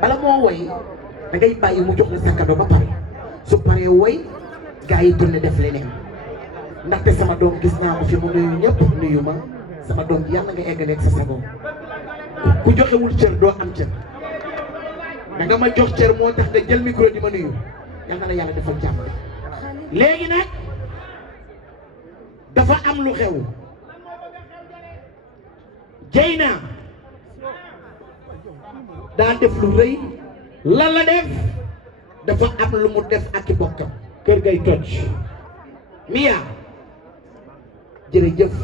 bala moo woy da ngay bàyyi mu jox la sa cadeau ba pare su paree woy gars yi tourné def leneen ndaxte sama doom gis naa ko fi mu nuyu ñëpp nuyu ma sama doom bi yàlla nga eggaleeg sa sago ku joxewul cër doo am cër da nga ma jox cër moo tax nga jël micro di ma nuyu yal na la yàlla defal jàmm léegi nag dafa am lu xew Dieyna daa def lu rëy lan la def dafa am lu mu def ak i bokkam kër gay toj Mia jërëjëf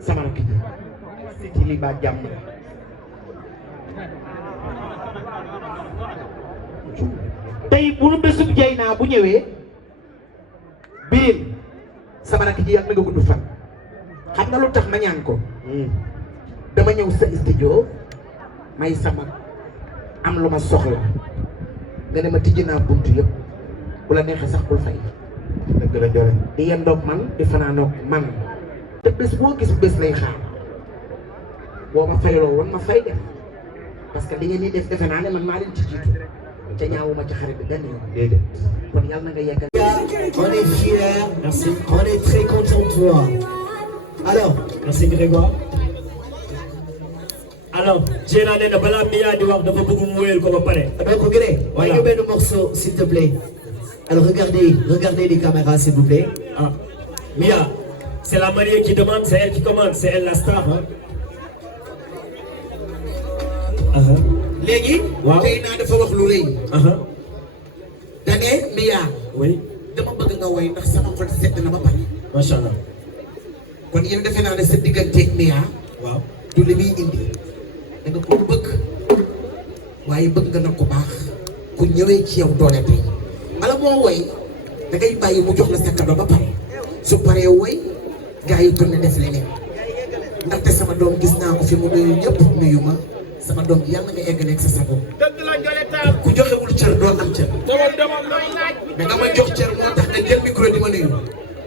sama rakk ji ci li ba jàmm tey bu nu bésub Dieyna bu ñëwee biir sama rakk ji yàlla na nga gudd fan xam nga lu tax ma ñaan ko dama ñëw sa studio may sama am lu ma soxla nga ne ma tijji naa buntu yëpp bu la neexee sax bul fay dëgg la jore di yendoog man di fanaanoog man te bés boo gis bés lay xaar boo ma fayloo woon ma fay def parce que li ngeen di def defe naa ne man maa leen ci jiitu te ñaawuma ci xarit bi benn yoon déedéet kon yàlla na nga yeggal. On est fiers, merci. On est très content de toi. Alors, merci Grégoire. Alors, Dieyna nee na balaa Mia di wax dafa bëgg mu wéyal ko ba pare. Donc Gré, voilà. Voyez le morceau s'il te plaît. Alors regardez les caméras s'il vous plaît. Ah. Mia, c'est la mariée qui demande, c'est elle qui commande, c'est elle la star. Hein? léegi. waaw Dieyna dafa wax lu rëy. da ne Mia. oui. dama bëgg nga woy ndax sama xol sedd na ba pare. macha allah. kon yéen defe naa ne sa digganteeg Mia. waaw du li muy indi. da nga ko bëgg. waaye bëgg nga nag ko baax. ku ñëwee ci yow doole tey. bala moo woy da ngay bàyyi mu jox la sa cadeau ba pare. su paree woy gars yi tourné def leneen. ndaxte sama doom gis naa ko fi mu nuyu ñëpp nuyu ma. sama doom bi yàlla nga eggaleeg sa sago ku joxewul cër doo am cër da nga ma jox cër moo tax nga jël micro di ma nuyu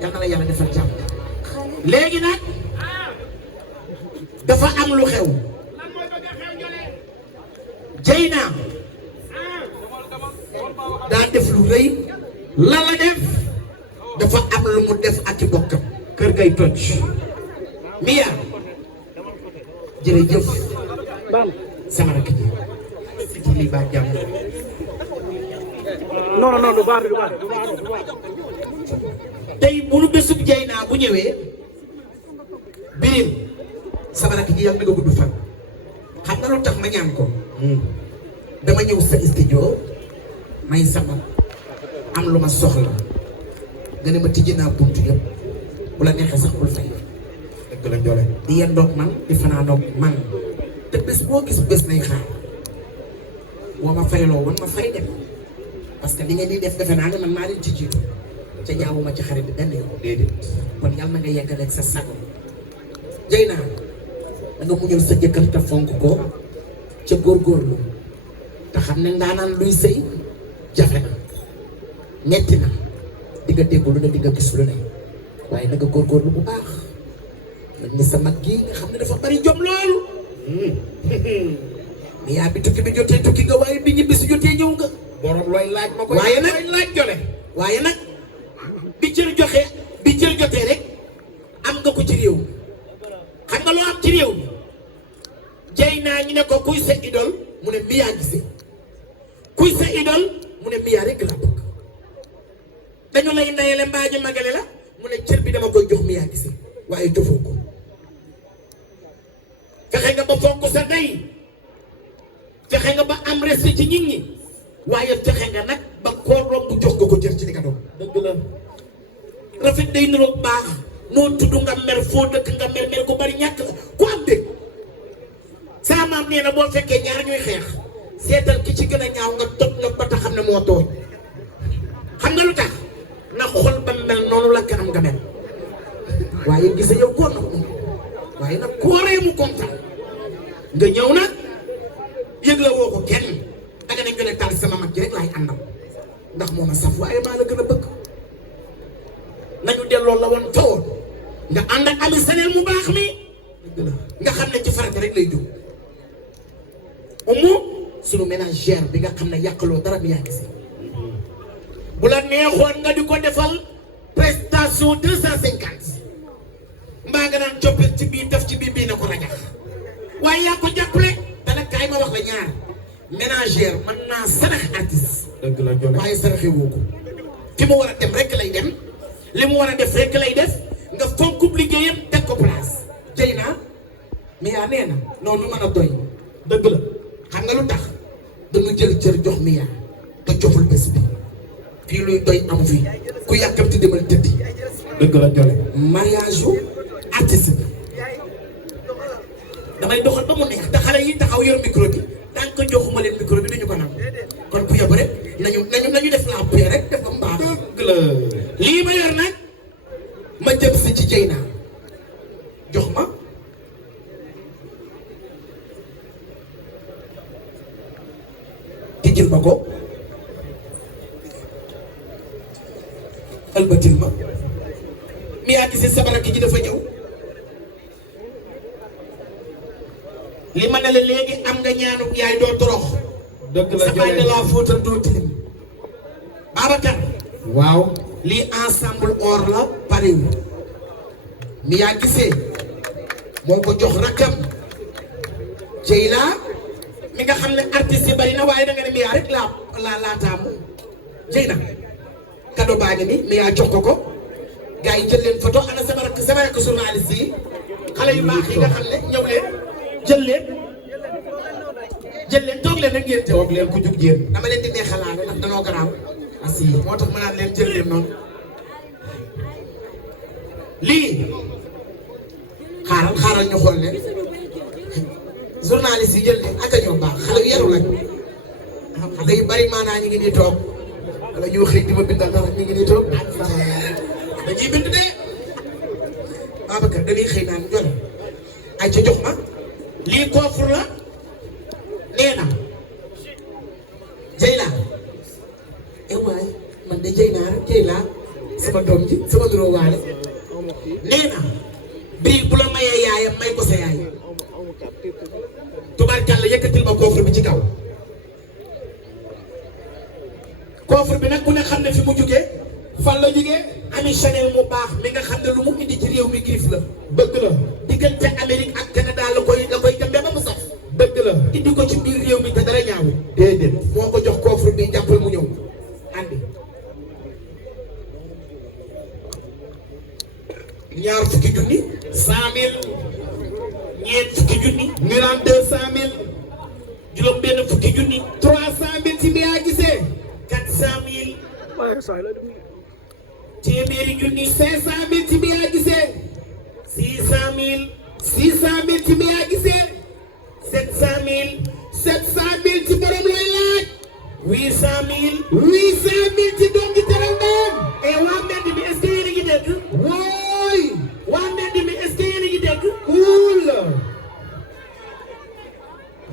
yàlla na la yàlla defal jàmm léegi nag dafa am lu xew Dieyna daa def lu rëy lan la def dafa am lu mu def ak i bokkam kër gay toj Mia jërëjëf sama rakk ji ci li ba jàmm non du baax tey bu nu bésub Dieyna bu ñëwee birim sama rakk ji yàlla na nga gudd fan xam nga lu tax ma ñaan ko dama ñëw sa studio may sama am lu ma soxla nga ne ma tijji naa buntu yëpp bu la neexee sax bul fay dëgg la jole di yendoog man di fanaanoog man te bés boo gis bés lay xaar boo ma fayloo woon ma fay dem parce que li ngeen di def defe naa ne man maa leen ci jiitu ca ñaawuma ci xarit bi benn yoon déedéet kon yàlla na nga yeggaleeg sa sago Dieyna da nga muñal sa jëkkër te fonk ko ca góorgóorlu te xam ne ndaanaan luy sëy jafe na metti na di nga dégg lu ne di nga gis lu ne waaye na nga góorgóorlu bu baax nag ni sa mag gi nga xam ne dafa bari jom loolu mais yaa bi tukki bi jotee tukki nga waaye bi ñibbi si jotee ñëw nga borom looy laaj ma ko waaye nag laaj jole waaye nag bi cër jotee rek am nga ko ci réew mi xam nga loo am ci réew mi Dieyna ñu ne ko kuy sa idole mu ne Mia Guissé kuy sa idole mu ne Mia rek la bëgg dañu lay ndayale mbaa ñu magale la mu ne cër bi dama koy jox Mia Guissé waaye jofoo ko fexe nga ba fonk sa ndey fexe nga ba am respect ci nit ñi waaye fexe nga nag ba koo romb jox nga ko cër ci li nga doon dëgg la rafet day niroog baax noo tudd nga mer foo dëkk nga mer ko bari ñàkk la ku am dëgg saa maam nee na boo fekkee ñaar ñuy xeex seetal ki ci gën a ñaaw nga toj nga ba tax xam ne moo tooñ xam nga lu tax na xol ba mel noonu la kanam nga mel waaye gis yow koo nag waaye nag kooree mu kontaan nga ñëw nag yëg la woo ko kenn danga nañ ko ne tal sama mag ji rek laay àndam ndax moo ma saf waaye maa la gën a bëgg nañu delloo la woon fa woon nga ànd ak ami saneel mu baax mi nga xam ne ci farata rek lay jóg umu sunu ménagère bi nga xam ne yàqaloo dara Mia Guissé. bu la neexoon nga di ko defal prestation 250 mbaa nga naan coppil ci bii def ci bii na ko rajax waaye yaa ko jàppale te nag kaay ma wax la ñaar ménagère mën naa sarax artiste. dëgg la Jole waaye saraxe woo ko fi mu war a dem rek lay dem li mu war a def rek lay def nga fonkub liggéeyam teg ko place. jëy naa Mia nee na noonu mën a doy. dëgg la xam nga lu tax dañu jël cër jox Mia te joxul bés bi fii luy doy amu fi ku yàkkamti demal tëddi. dëgg la Jole mariage yu artiste bi damay doxal ba mu neex te xale yi taxaw yor micro bi tant que joxuma leen micro bi duñu ko nangu kon ku yóbbu rek nañu def la paix rek def ko mbaax. dëgg la lii ma yor nag ma jëm si ci Dieyna jox ma tijjil ma ko albatil ma Mia Guissé sabara ki ji dafa ñëw li ma ne la léegi am nga ñaanu yaay doo torox. dëgg la sa baay de la fóotal doo tilim Babacar waaw lii ensemble or la pareil Mia Guissé moo ko jox rakkam Dieyla mi nga xam ne artistes yi bari na waaye da nga ne Mia rek laa taamu Dieyna cadeau baa ngi ni Mia jox ko gars yi jël leen photo ana sama rakk journaliste yi xale yu baax yi nga xam ne ñëw leen jël leen toog leen rek ngeen toog leen ku jug jéem dama leen di neexalaale ndax danoo garaaw asi moo tax ma naan leen jël leen noonu lii xaaral ñu xool leen journaliste yi jël leen ak a ñoo baax xale yu yaru lañ xale yu bari maanaa ñu ngi nii toog wala ñu xëy di ma bindal dara ñu ngi nii toog dañuy bind de Babacar dañuy xëy naan Jole ay ca jox ma lii coffre la nee na Dieyla waay man de Dieyla sama doom ji sama nuroo waale nee na bii bu la mayee yaayam may ko sa yaay tubaarkàlla yëkkatil ma coffre bi ci kaw coffre bi nag ku ne xam ne fi mu jugee fan la jugee Ami Chanel mu baax mi nga xam ne lu mu indi ci réew mi griffe la dëgg la diggante Amérique ak Canada la koy jëmbe ba mu sax dëgg la indi ko ci biir réew mi te dara ñaaw déedéet moo ko jox coffre bi jàppal mu ñëw andi ñaar fukki junni 100 000 ñeent fukki junni ñu naan 200 000 juróom benn fukki junni 300 000 ci Mia Guissé 400 000 téeméeri junni 500 000 ci Mia Guissé 600 000 600 000 ci Mia Guissé 700 000 700 000 ci borom looy laaj 800 000 800 000 ci doom ji teral ndeyam et waa mbedd mi est-ce que yéen a ngi dégg wooy waa mbedd mi est-ce que yéen a ngi dégg cool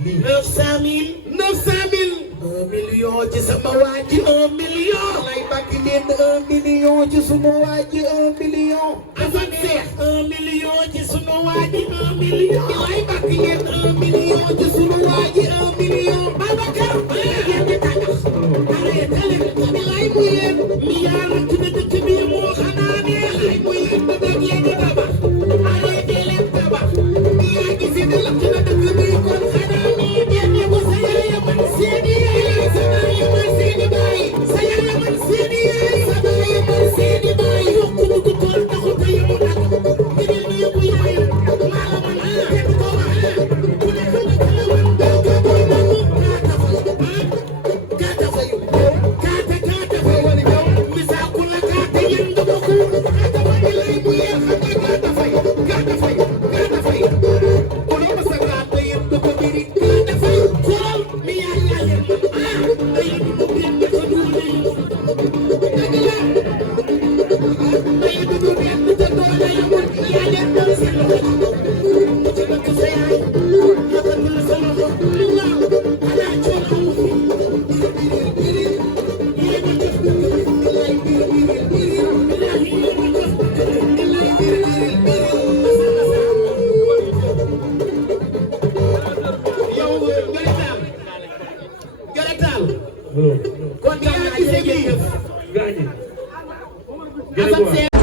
900 000 900 000 1 million ci sama waa ji 1 million lay bàkk leen 1 million ci sunu waa ji 1 million avancé 1 million ci sunu waa ji 1 million lay bàkk leen 1 million ci sunu waa ji 1 million Babacar ngeen di tàggat arrêté leen lay mu yéen mi yàlla ci dëkk bi moo xanaa ne lay mu yéen ba dañ leen di tabax arrêté leen tabax Mia Guissé de la ci dëkk bi kon xanaa ni ngeen ne ko sa yaay man seeni yaay sa baay man seeni baay sa yaay man seeni yaay sa baay man seeni baay yokku ñu ko tool taxu tay mu nak ngeen ñu yóbbu yaay maa la man kenn ko wax ku ne xam nga la man do ko do kaata fayu kaata fayu wala yow misakul léegi gaañi. Assane Seye